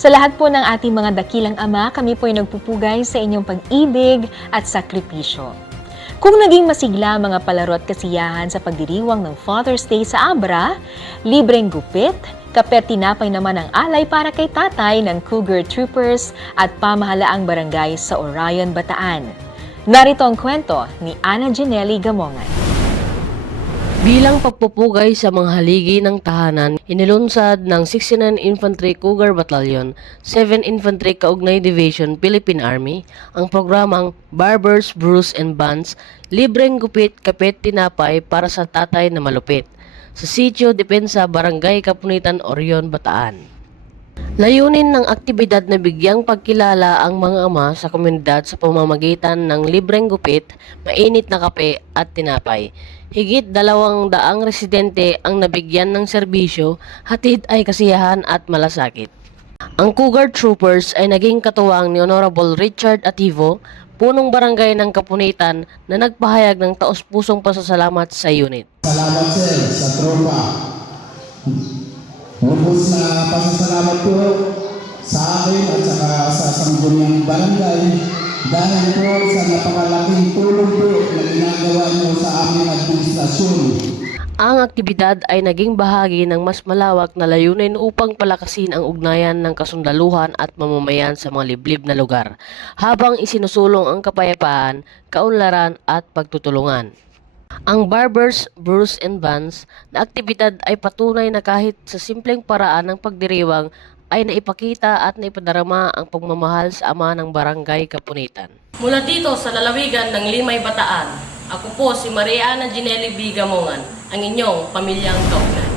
Sa lahat po ng ating mga dakilang ama, kami po ay nagpupugay sa inyong pag-ibig at sakripisyo. Kung naging masigla mga palaro at kasiyahan sa pagdiriwang ng Father's Day sa Abra, libreng gupit, kapet tinapay naman ang alay para kay tatay ng Cougar Troopers at pamahalaang barangay sa Orion, Bataan. Narito ang kwento ni Ana Ginelli Gamongan. Bilang pagpupugay sa mga haligi ng tahanan, inilunsad ng 69 Infantry Cougar Battalion, 7 Infantry Kaugnay Division, Philippine Army, ang programang Barbers, Brews and Buns, libreng gupit, kapit, tinapay para sa tatay na malupit, sa Sitio Depensa, Barangay Kapunitan, Orion, Bataan. Layunin ng aktibidad na bigyang pagkilala ang mga ama sa komunidad sa pamamagitan ng libreng gupit, mainit na kape at tinapay. Higit dalawang daang residente ang nabigyan ng serbisyo, hatid ay kasiyahan at malasakit. Ang Cougar Troopers ay naging katuwang ni Honorable Richard Ativo, punong barangay ng Kapunitan na nagpahayag ng taos-pusong pasasalamat sa unit. Salamat sir sa tropa. Lubos na pasasalamat po sa akin at saka sa sangguniang barangay dahil po sa napakalaking tulong po na ginagawa niyo sa aming administrasyon. Ang aktibidad ay naging bahagi ng mas malawak na layunin upang palakasin ang ugnayan ng kasundaluhan at mamamayan sa mga liblib na lugar, habang isinusulong ang kapayapaan, kaunlaran at pagtutulungan. Ang Barbers, Brews and Buns na aktibidad ay patunay na kahit sa simpleng paraan ng pagdiriwang ay naipakita at naipadarama ang pagmamahal sa ama ng barangay Kapunitan. Mula dito sa lalawigan ng Limay Bataan, ako po si Mariana Ginelli B. Gamongan, ang inyong pamilyang kaugnay.